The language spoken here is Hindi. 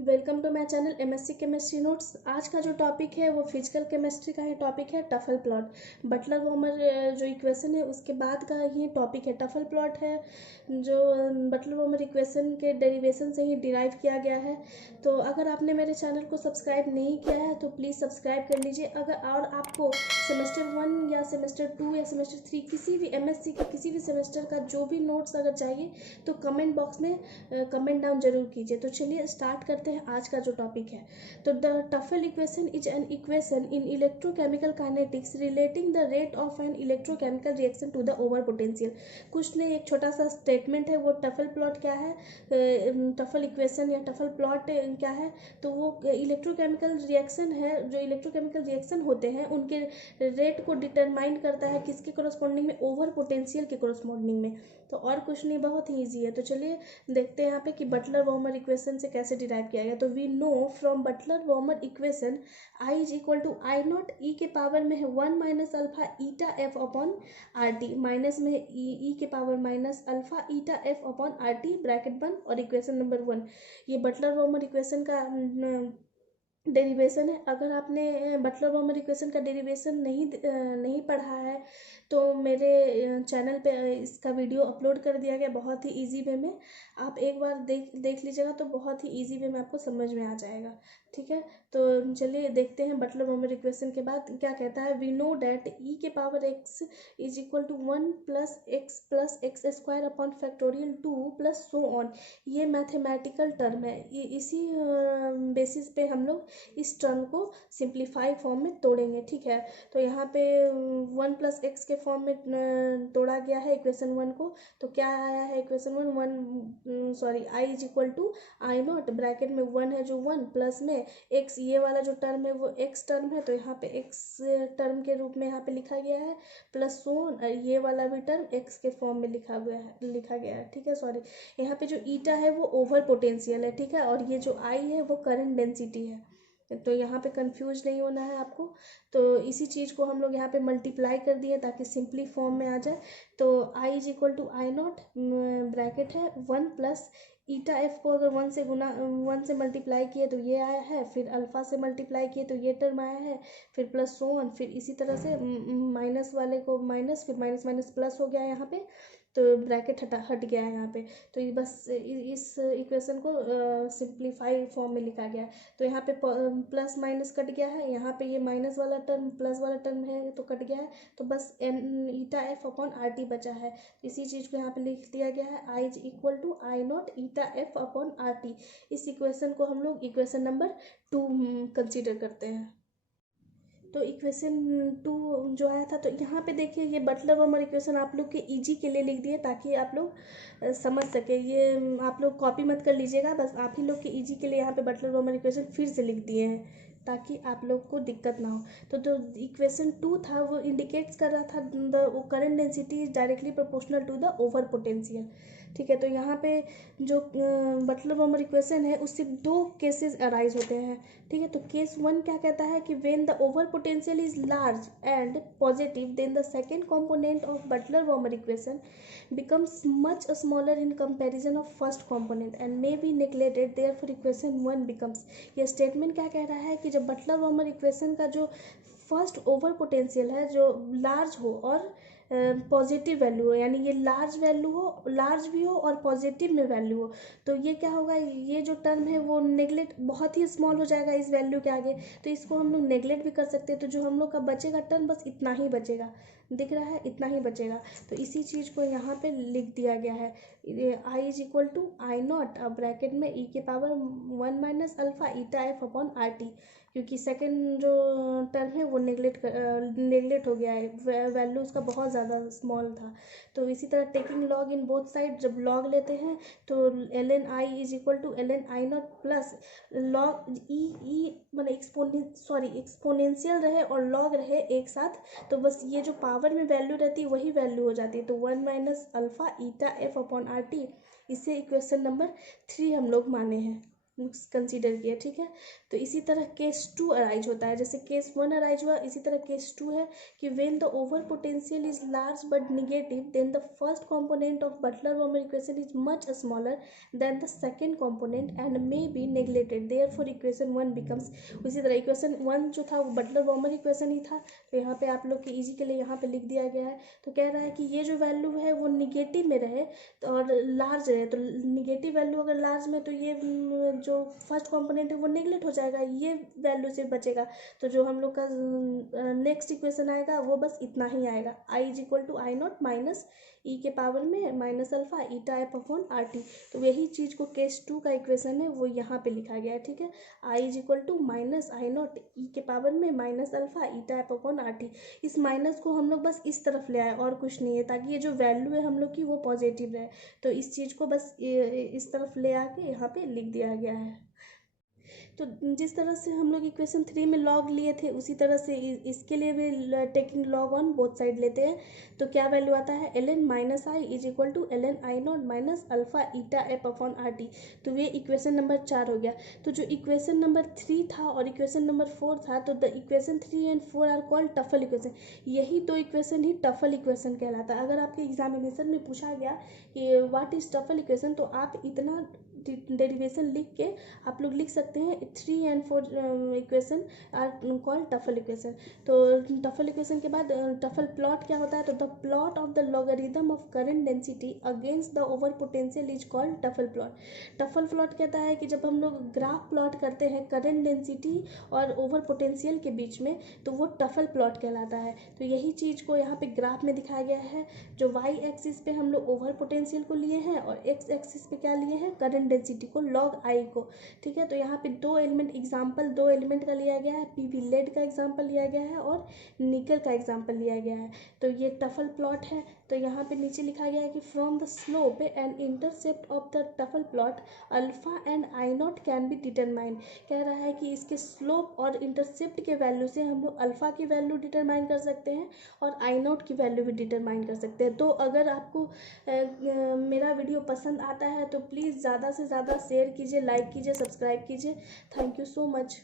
Welcome to my channel MSc chemistry notes. आज का जो टॉपिक है वो फिजिकल केमिस्ट्री का ही टॉपिक है, टफल प्लॉट। बटलर वॉमर जो इक्वेशन है उसके बाद का ही टॉपिक है। टफल प्लॉट है जो बटलर वॉमर इक्वेशन के डेरिवेशन से ही डिराइव किया गया है। तो अगर आपने मेरे चैनल को सब्सक्राइब नहीं किया है तो प्लीज़ सब्सक्राइब कर लीजिए। और आपको सेमेस्टर 1 या सेमेस्टर 2 या सेमेस्टर 3 किसी भी एमएससी के किसी भी सेमेस्टर का जो भी नोट्स अगर चाहिए तो कमेंट बॉक्स में कमेंट डाउन जरूर कीजिए। तो चलिए स्टार्ट करते हैं आज का जो टॉपिक है। तो the Tafel equation is an equation in electrochemical kinetics relating the rate of an electrochemical reaction to the over potential. कुछ नहीं, एक छोटा सा स्टेटमेंट है। वो टफल प्लॉट क्या है, टफल इक्वेशन या टफल प्लॉट क्या है, तो वो इलेक्ट्रोकेमिकल रिएक्शन है। जो इलेक्ट्रोकेमिकल रिएक्शन होते हैं उनके रेट को डिटरमाइन करता है किसके कोरस्पॉन्डिंग में, ओवर पोटेंशियल के कोरस्पॉन्डिंग में। तो और कुछ नहीं, बहुत ही ईजी है। तो चलिए देखते हैं यहाँ पे कि बटलर वॉमर इक्वेशन से कैसे डिराइव किया गया। तो we know from Butler Volmer equation I is equal to I naught e के पावर में है 1 minus alpha eta F upon R T, minus में है ई के power minus alpha eta F upon R T, bracket बंद, और इक्वेशन नंबर 1। ये बटलर वॉमर इक्वेशन का डेरिवेशन है। अगर आपने बटलर वॉमर इक्वेशन का डेरिवेशन नहीं पढ़ा है तो मेरे चैनल पे इसका वीडियो अपलोड कर दिया गया बहुत ही इजी वे में। आप एक बार देख लीजिएगा तो बहुत ही इजी वे में आपको समझ में आ जाएगा। ठीक है, तो चलिए देखते हैं बटलर वॉमर इक्वेशन के बाद क्या कहता है। वी नो डैट ई के power X is equal to 1 plus X square upon factorial 2 plus so on. ये मैथमेटिकल टर्म है। ये इसी बेसिस पे हम लोग इस टर्म को सिंप्लीफाई फॉर्म में तोड़ेंगे। ठीक है, तो यहाँ पे 1 प्लस एक्स के फॉर्म में तोड़ा गया है इक्वेशन 1 को। तो क्या आया है equation 1 I is equal to I not, bracket में 1 है जो 1 प्लस में एक्स, ये वाला जो टर्म है वो एक्स टर्म है तो यहाँ पे एक्स टर्म के रूप में यहाँ पे लिखा गया है, प्लस सोन ये वाला भी टर्म एक्स के फॉर्म में लिखा गया है। ठीक है, सॉरी, यहाँ पे जो ईटा है वो ओवर पोटेंशियल है। ठीक है, और ये जो आई है वो करंट डेंसिटी है। तो यहाँ पे कंफ्यूज नहीं होना है आपको। तो इसी चीज़ को हम लोग यहाँ पे मल्टीप्लाई कर दिए ताकि सिंपली फॉर्म में आ जाए। तो I is equal to I not, bracket है 1 प्लस ईटा एफ को अगर 1 से मल्टीप्लाई किए तो ये आया है, फिर अल्फ़ा से मल्टीप्लाई किए तो ये टर्म आया है, फिर प्लस सो ऑन, फिर इसी तरह से माइनस वाले को माइनस, फिर माइनस माइनस प्लस हो गया यहाँ पे। तो ब्रैकेट हट गया है यहाँ पे। तो ये बस इस इक्वेशन को सिंप्लीफाई फॉर्म में लिखा गया है। तो यहाँ पे प्लस माइनस कट गया है, यहाँ पे ये माइनस वाला टर्म प्लस वाला टर्म है तो कट गया है। तो बस एन ईटा एफ अपॉन आर टी बचा है। इसी चीज़ को यहाँ पे लिख दिया गया है, I is equal to I naught eta F upon R T. इस इक्वेशन को हम लोग इक्वेशन नंबर 2 कंसिडर करते हैं। तो इक्वेशन 2 जो आया था, तो यहाँ पे देखिए ये बटलर वॉमर इक्वेशन आप लोग के इजी के लिए लिख दिए ताकि आप लोग समझ सके। ये आप लोग कॉपी मत कर लीजिएगा, बस आप ही लोग के इजी के लिए यहाँ पे बटलर वॉमर इक्वेशन फिर से लिख दिए हैं ताकि आप लोग को दिक्कत ना हो। तो जो इक्वेशन 2 था वो इंडिकेट्स कर रहा था the current density is directly proportional to the over potential. ठीक है, तो यहाँ पे जो बटलर वॉमर इक्वेशन है उससे 2 केसेस अराइज होते हैं। ठीक है, तो केस 1 क्या कहता है कि when the over potential is large and positive then the second component of Butler Volmer equation becomes much smaller in comparison of first component and may be neglected, therefore equation 1 becomes। ये स्टेटमेंट क्या कह रहा है कि जब बटलर वॉमर इक्वेशन का जो फर्स्ट ओवर पोटेंशियल है जो लार्ज हो और पॉजिटिव वैल्यू हो, यानी ये लार्ज वैल्यू हो, लार्ज भी हो और पॉजिटिव में वैल्यू हो, तो ये क्या होगा, ये जो टर्म है वो नेगलेक्ट, बहुत ही स्मॉल हो जाएगा इस वैल्यू के आगे। तो इसको हम लोग नेगलेक्ट भी कर सकते हैं। तो जो हम लोग का बचेगा टर्म बस इतना ही बचेगा, दिख रहा है, इतना ही बचेगा। तो इसी चीज़ को यहाँ पे लिख दिया गया है, I is equal to I naught, अब ब्रैकेट में ई के power 1 minus alpha eta F upon R T, क्योंकि सेकंड जो टर्म है वो नेगलेक्ट हो गया है, वैल्यू उसका बहुत ज़्यादा स्मॉल था। तो इसी तरह taking log in both side, जब लॉग लेते हैं तो L N I is equal to L N I naught plus log e मैंने एक्सपोनेंशियल रहे और लॉग रहे एक साथ, तो बस ये जो पावर में वैल्यू रहती है वही वैल्यू हो जाती है। तो 1 minus alpha eta F upon R T, इसे इक्वेशन नंबर 3 हम लोग माने हैं। कंसीडर किया, ठीक है। तो इसी तरह केस 2 अराइज होता है, जैसे केस 1 अराइज हुआ, इसी तरह केस 2 है कि when the over potential is large but negative then the first component of Butler Volmer equation is much smaller than the second component and may be neglected, therefore equation 1 becomes. उसी तरह इक्वेशन 1 जो था वो बटलर वॉमर इक्वेशन ही था, तो यहाँ पे आप लोग के इजी के लिए यहाँ पे लिख दिया गया है। तो कह रहा है कि ये जो वैल्यू है वो निगेटिव में रहे तो और लार्ज रहे, तो निगेटिव वैल्यू अगर लार्ज में तो ये जो फर्स्ट कंपोनेंट है वो नेगलेक्ट हो जाएगा, ये वैल्यू सिर्फ बचेगा। तो जो हम लोग का नेक्स्ट इक्वेशन आएगा वो बस इतना ही आएगा, I is equal to I not minus e के पावर में minus alpha eta F upon R T. तो यही चीज़ को केस 2 का इक्वेशन है वो यहाँ पे लिखा गया है, ठीक है। I is equal to minus I naught e के पावर में minus alpha eta F upon R T. इस माइनस को हम लोग बस इस तरफ ले आए और कुछ नहीं है, ताकि ये जो वैल्यू है हम लोग की वो पॉजिटिव रहे। तो इस चीज़ को बस इस तरफ ले आके यहाँ पे लिख दिया गया है। तो जिस तरह से हम लोग इक्वेशन 3 में लॉग लिए थे उसी तरह से इसके लिए भी taking log on both side लेते हैं। तो क्या वैल्यू आता है, L N minus I is equal to L N I not minus alpha eta F upon R T. तो ये इक्वेशन नंबर 4 हो गया। तो जो इक्वेशन नंबर 3 था और इक्वेशन नंबर 4 था, तो the equation 3 and 4 are called Tafel equation. यही दो इक्वेशन ही टफल इक्वेशन कहलाता है। अगर आपके एग्जामिनेशन में पूछा गया कि व्हाट इज टफल इक्वेशन, तो आप इतना डेरिवेशन लिख के आप लोग लिख सकते हैं 3 and 4 equation are called Tafel equation. तो टफल इक्वेशन के बाद टफल प्लॉट क्या होता है, तो the plot of the logarithm of current density against the over potential is called Tafel plot. Tafel plot कहता है कि जब हम लोग ग्राफ प्लॉट करते हैं करंट डेंसिटी और ओवर पोटेंशियल के बीच में, तो वो टफल प्लॉट कहलाता है। तो यही चीज़ को यहाँ पे ग्राफ में दिखाया गया है। जो वाई एक्सिस पे हम लोग ओवर पोटेंशियल को लिए हैं और एक्स एक्सिस पे क्या लिए हैं, करंट डेंसिटी को, लॉग आई को, ठीक है। तो यहाँ पे दो एलिमेंट का लिया गया है, पीवी लेड का एग्जांपल लिया गया है और निकल का एग्जांपल लिया गया है। तो ये टफल प्लॉट है। तो यहाँ पे नीचे लिखा गया है कि from the slope and intercept of the TOEFL plot alpha and I not can be determined. कह रहा है कि इसके स्लोप और इंटरसेप्ट के वैल्यू से हम लोग अल्फा की वैल्यू डिटरमाइन कर सकते हैं और आई नॉट की वैल्यू भी डिटरमाइन कर सकते हैं। तो अगर आपको मेरा वीडियो पसंद आता है तो प्लीज़ ज़्यादा से ज़्यादा शेयर कीजिए, लाइक कीजिए, सब्सक्राइब कीजिए। Thank you so much.